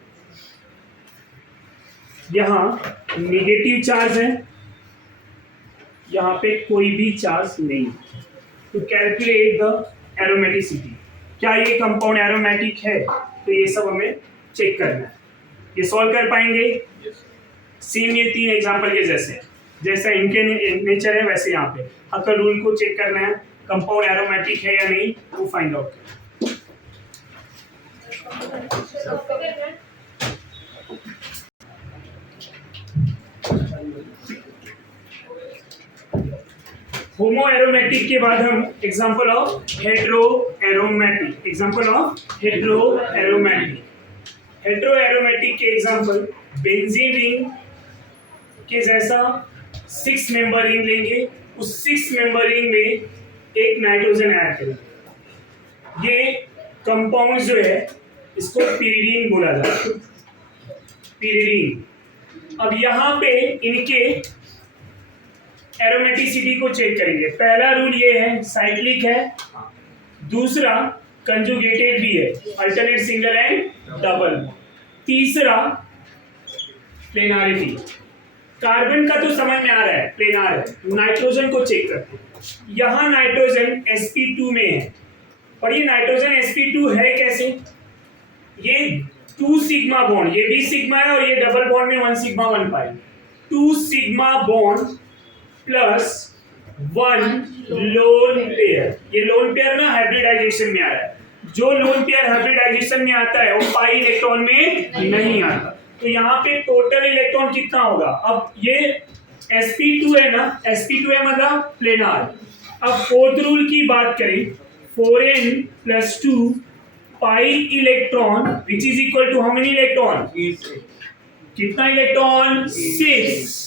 यहाँ नेगेटिव चार्ज है, यहाँ पे कोई भी चार्ज नहीं। तो कैलकुलेट द एरोमेटिसिटी। क्या ये कंपाउंड एरोमेटिक है? तो ये सब हमें चेक करना है। ये सॉल्व कर पाएंगे? सेम ये 3 एग्जांपल के जैसे, जैसा इनके नेचर है वैसे यहाँ पे हकर रूल को चेक करना है, कंपाउंड एरोमेटिक है या नहीं वो फाइंड आउट करना। होमो एरोमेटिक के बाद हम example of hetero aromatic, example of hetero aromatic. Hetero aromatic के एग्जांपल बेंजीन रिंग के जैसा 6 मेंबर रिंग लेंगे, उस 6 मेंबर रिंग में एक नाइट्रोजन ऐड करेंगे। ये कंपाउंड जो है इसको पिरिडीन बोला जाता है, पिरिडीन। अब यहाँ पे इनके एरोमेटिसिटी को चेक करेंगे। पहला रूल ये है साइक्लिक है, दूसरा कंजुगेटेड भी है, अल्टरनेट सिंगल एंड डबल, तीसरा प्लेनारिटी। कार्बन का तो समझ में आ रहा है, प्लेनार है। नाइट्रोजन को चेक करते हैं। यहाँ नाइट्रोजन sp2 में है, और ये नाइट्रोजन sp2 है कैसे? ये 2 सिग्मा बॉन्ड, ये भी सिग्मा है और ये डबल बॉन्ड में 1 सिग्मा 1 पाई, 2 sigma bond plus 1 lone pair. ये लोन पेयर ना हाइब्रिडाइजेशन में आ रहा है। जो लोन पेयर हाइब्रिडाइजेशन में आता है वो पाई इलेक्ट्रॉन में नहीं आता। तो यहाँ पे टोटल इलेक्ट्रॉन कितना होगा? अब ये sp2 है ना, sp2 है मतलब प्लेनार। अब फोर्थ रूल की बात करें, 4n + 2 pi electron which is equal to how many electron? कितना इलेक्ट्रॉन? 6।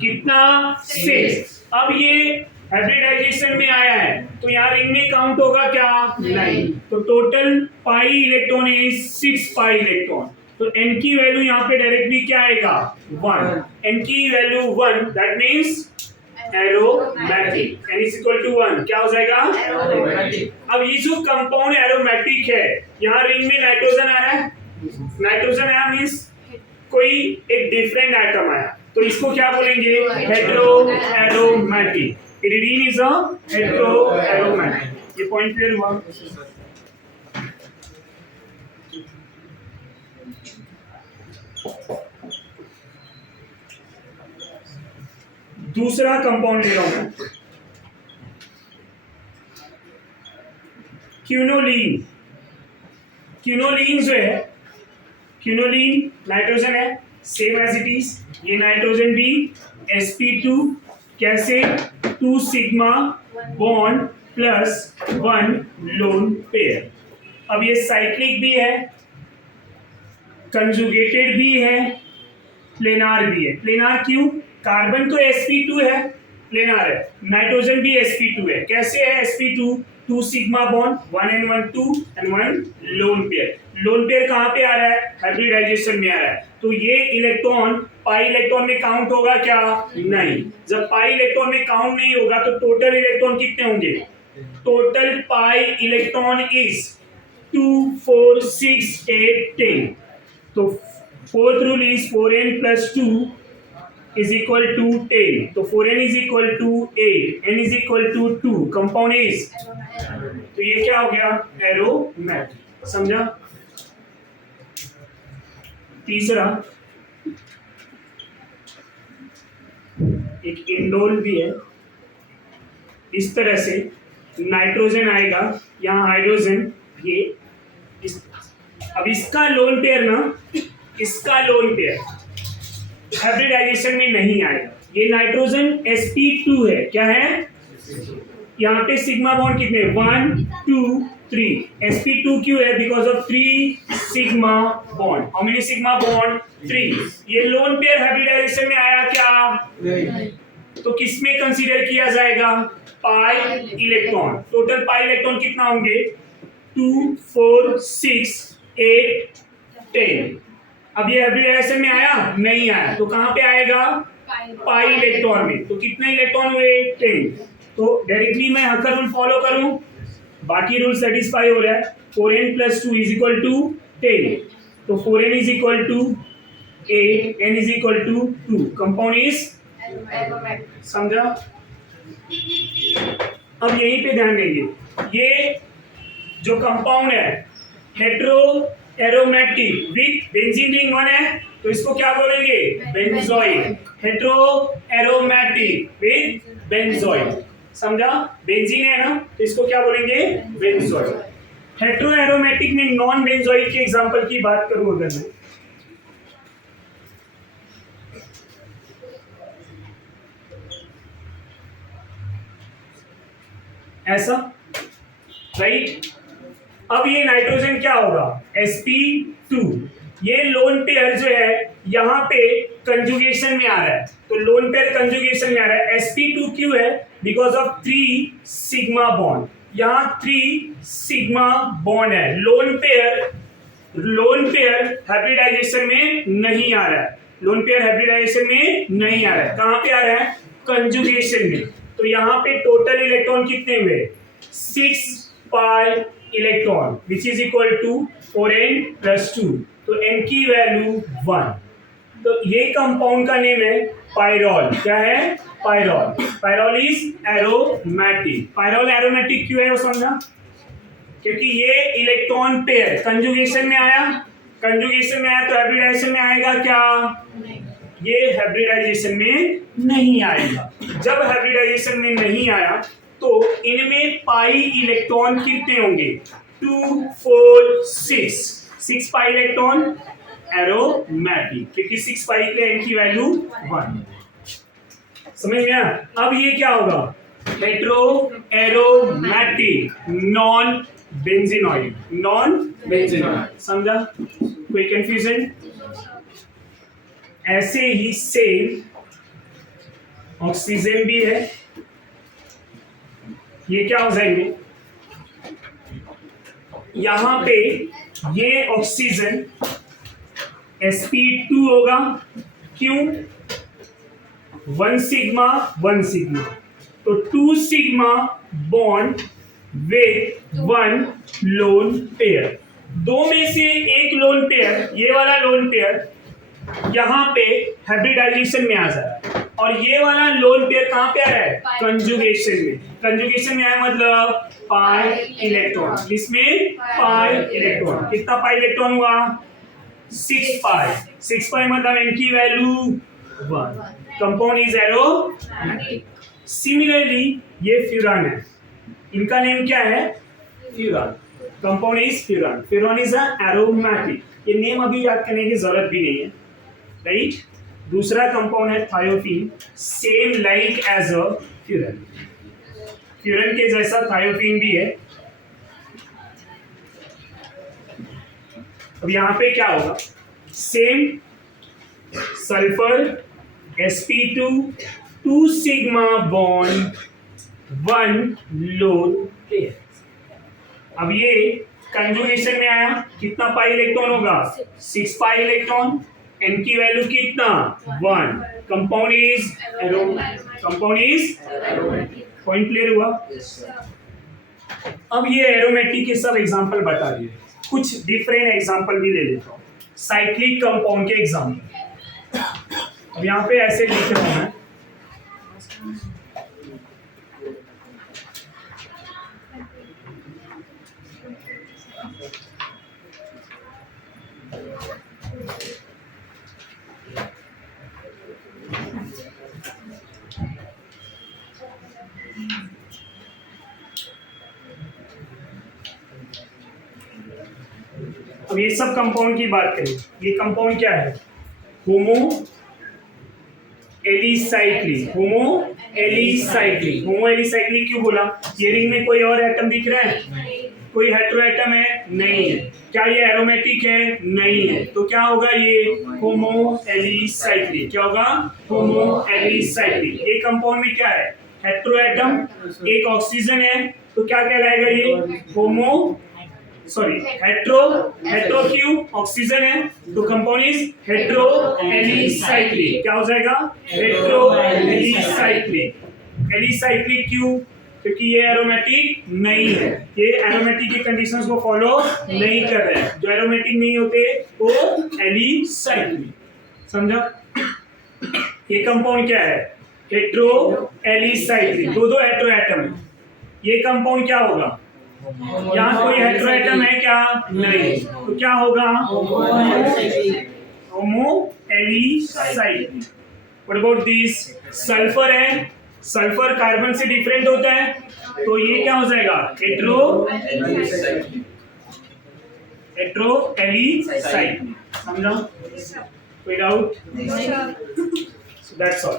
कितना? 6। अब ये हाइब्रिडाइजेशन में आया है तो यहाँ रिंग में काउंट होगा क्या? नहीं। तो total pi electron is 6 pi electron. तो n की वैल्यू यहाँ पे डायरेक्टली क्या आएगा? 1। n की value 1, that means aromatic. n is equal to 1 क्या हो जाएगा? एरोमेटिक। अब ये जो कंपाउंड एरोमेटिक है, यहाँ रिंग में नाइट्रोजन आ रहा है, नाइट्रोजन आया मींस कोई एक डिफरेंट एटम आया, तो इसको क्या बोलेंगे? Hetero aromatic. Pyridine is a hetero aromatic. ये पॉइंट क्लियर हुआ? दूसरा कंपाउंड ले रहा हूं, क्यूनोलीन। क्यूनोलीन जो है, क्यूनोलीन नाइट्रोजन है सेम एज इट इज, ये नाइट्रोजन भी sp2 कैसे? 2 sigma bond plus 1 lone pair. अब ये साइक्लिक भी है, कंजुगेटेड भी है, प्लेनार भी है। प्लेनार क्यों? कार्बन तो sp2 है, प्लेनार है। नाइट्रोजन भी sp2 है। कैसे है sp2? 2 sigma bond, 1 and 1 2 and 1 lone pair. Lone pair कहाँ पे आ रहा है? हाइब्रिडाइजेशन में आ रहा है। तो ये इलेक्ट्रॉन पाई इलेक्ट्रॉन में काउंट होगा क्या? नहीं। जब पाई इलेक्ट्रॉन में काउंट नहीं होगा तो टोटल इलेक्ट्रॉन कितने होंगे? Total pi electron is 2 4 6 8 10। तो fourth rule is 4n + 2 is equal to 10. तो 4n is equal to 8, n is equal to 2, compound is, तो ये क्या हो गया? एरोमेटिक। समझा? तीसरा एक इंडोल भी है, इस तरह से नाइट्रोजन आएगा, यहाँ हाइड्रोजन ये अब इसका लोन पेयर ना, इसका लोन पेयर हाइब्रिडाइजेशन में नहीं आएगा। ये नाइट्रोजन sp2 है, क्या है? यहाँ पे सिग्मा बॉन्ड कितने? 1 2 3। sp2 क्यों है? Because of 3 sigma bond. How many sigma bond? 3। ये लोन पेयर हाइब्रिडाइजेशन में आया क्या? नहीं। तो किसमें कंसीडर किया जाएगा? Pi electron. Total pi electron कितना होंगे? 2 4 6 8 10। अब ये हाइब्रिडाइजेशन में आया? नहीं आया। तो कहां पे आएगा? पाई इलेक्ट्रॉन में। तो कितने इलेक्ट्रॉन हुए? 10। तो डायरेक्टली मैं हकर रूल फॉलो करूं, बाकी रूल सेटिस्फाई हो रहा है। 4n + 2 = 10। तो 4n = 8, n = 2। कंपाउंड इज समझा? अब यहीं पे ध्यान देंगे, ये जो कंपाउंड है hetero aromatic with benzene ring 1 है, तो इसको क्या बोलेंगे? Benzoic. Hetero aromatic with benzoic. समझा? बेंजीन है ना, तो इसको क्या बोलेंगे? बेंजोइक। हेटेरो एरोमेटिक में नॉन बेंजोइक के एग्जांपल की बात करूं अगर मैं, ऐसा, राइट? अब ये नाइट्रोजन क्या होगा? sp2। ये लोन पेयर जो है यहाँ पे कंजुगेशन में आ रहा है, तो लोन पेयर कंजुगेशन में आ रहा है। sp2 क्यों है? Because of 3 sigma bond. यहाँ 3 सिग्मा बॉन्ड है। लोन पेयर हाइब्रिडाइजेशन में नहीं आ रहा है। लोन पेयर हाइब्रिडाइजेशन में नहीं आ रहा है। कहां पे आ रहा है? कंजुगेशन में। तो यहाँ पे टोटल इलेक्ट्रॉन कितने हुए? 6 pi electron which is equal to 4n + 2। तो n की वैल्यू 1। तो ये कंपाउंड का नेम है पायरोल। क्या है? Pyrrole. Pyrrole is aromatic. Pyrrole aromatic क्यों है वो समझा? क्योंकि ये इलेक्ट्रॉन पेयर कंजुगेशन में आया। कंजुगेशन में आया तो हाइब्रिडाइजेशन में आएगा क्या? ये हाइब्रिडाइजेशन में नहीं आएगा। जब हाइब्रिडाइजेशन में नहीं आया तो इनमें पाई इलेक्ट्रॉन कितने होंगे? 2 4 6 पाई इलेक्ट्रॉन एरोमेटिक, क्योंकि 6 पाई के लिए n की वैल्यू 1। समझ में आया? अब ये क्या होगा? Hetero aromatic non benzenoid. Non benzenoid. समझा? कोई कंफ्यूजन? ऐसे ही सेम ऑक्सीजन भी है। ये क्या हो जाएंगे? यहां पे ये ऑक्सीजन sp2 होगा। क्यों? 1 सिग्मा 1 सिग्मा, तो 2 sigma bond with 1 lone pair. दो में से एक लोन पेयर, ये वाला लोन पेयर यहां पे हाइब्रिडाइजेशन में आ जा रहा है, और ये वाला लोन पेयर कहां पे आ रहा है? कंजुगेशन में। कंजुगेशन में आया मतलब पाई इलेक्ट्रॉन। इसमें पाई इलेक्ट्रॉन। कितना पाई इलेक्ट्रॉन हुआ? 6 पाई। 6 पाई मतलब n की value 1। Compound is aromatic. Similarly ये फ्यूरान है, इनका नेम क्या है? Furan. Compound is furan. Furan is aromatic. ये नेम अभी याद करने की जरूरत भी नहीं है, राइट? दूसरा कंपाउंड है thiophene, same like as a furan. Furan के जैसा थायोफीन भी है। अब यहां पे क्या होगा? Same sulphur sp2 2 sigma bond 1 lone pair. अब ये कंजुगेशन में आया, कितना पाई इलेक्ट्रॉन होगा? 6 पाई इलेक्ट्रॉन। n की वैल्यू कितना? 1। Compound is aromatic. Compound is aromatic. Point clear हुआ? अब ये एरोमेटिक के सब एग्जांपल बता दिए, कुछ डिफरेंट एग्जांपल भी ले लेता हूं। साइक्लिक कंपाउंड के एग्जांपल अब यहां पे ऐसे लिख रहा हूं मैं। अब ये सब कंपाउंड की बात करें, ये कंपाउंड क्या है? होमो एलिसाइक्लिक। होमो एलिसाइक्लिक क्यों बोला? ये रिंग में कोई और एटम दिख रहा है? कोई हेटेरो एटम है? नहीं है। क्या ये एरोमेटिक है? नहीं है। तो क्या होगा ये? होमो एलिसाइक्लिक। क्या होगा? Homo alicyclic. ये कंपाउंड में क्या है? हेटेरो एटम, एक ऑक्सीजन है, तो क्या कहलाएगा ये? हेटेरो क्यों? ऑक्सीजन है, तो कंपाउंड इज हेटेरो एलिसाइक्लिक। क्या हो जाएगा? हेटेरो एलिसाइक्लिक क्यों? क्योंकि ये एरोमेटिक नहीं है, ये एरोमेटिक की कंडीशंस को फॉलो नहीं कर रहे हैं। जो एरोमेटिक नहीं होते वो एलिसाइक्लिक। समझा? ये कंपाउंड क्या है? Hetero alicyclic. दो हेटेरो एटम है। ये कंपाउंड क्या होगा? यहाँ कोई हेटेरो एटम है क्या? नहीं। तो क्या होगा? Homo alicyclic. What about this? Sulphur है, सल्फर कार्बन से डिफरेंट होता है, तो ये क्या हो जाएगा? Hetero alicyclic. समझा? कोई डाउट? That's all.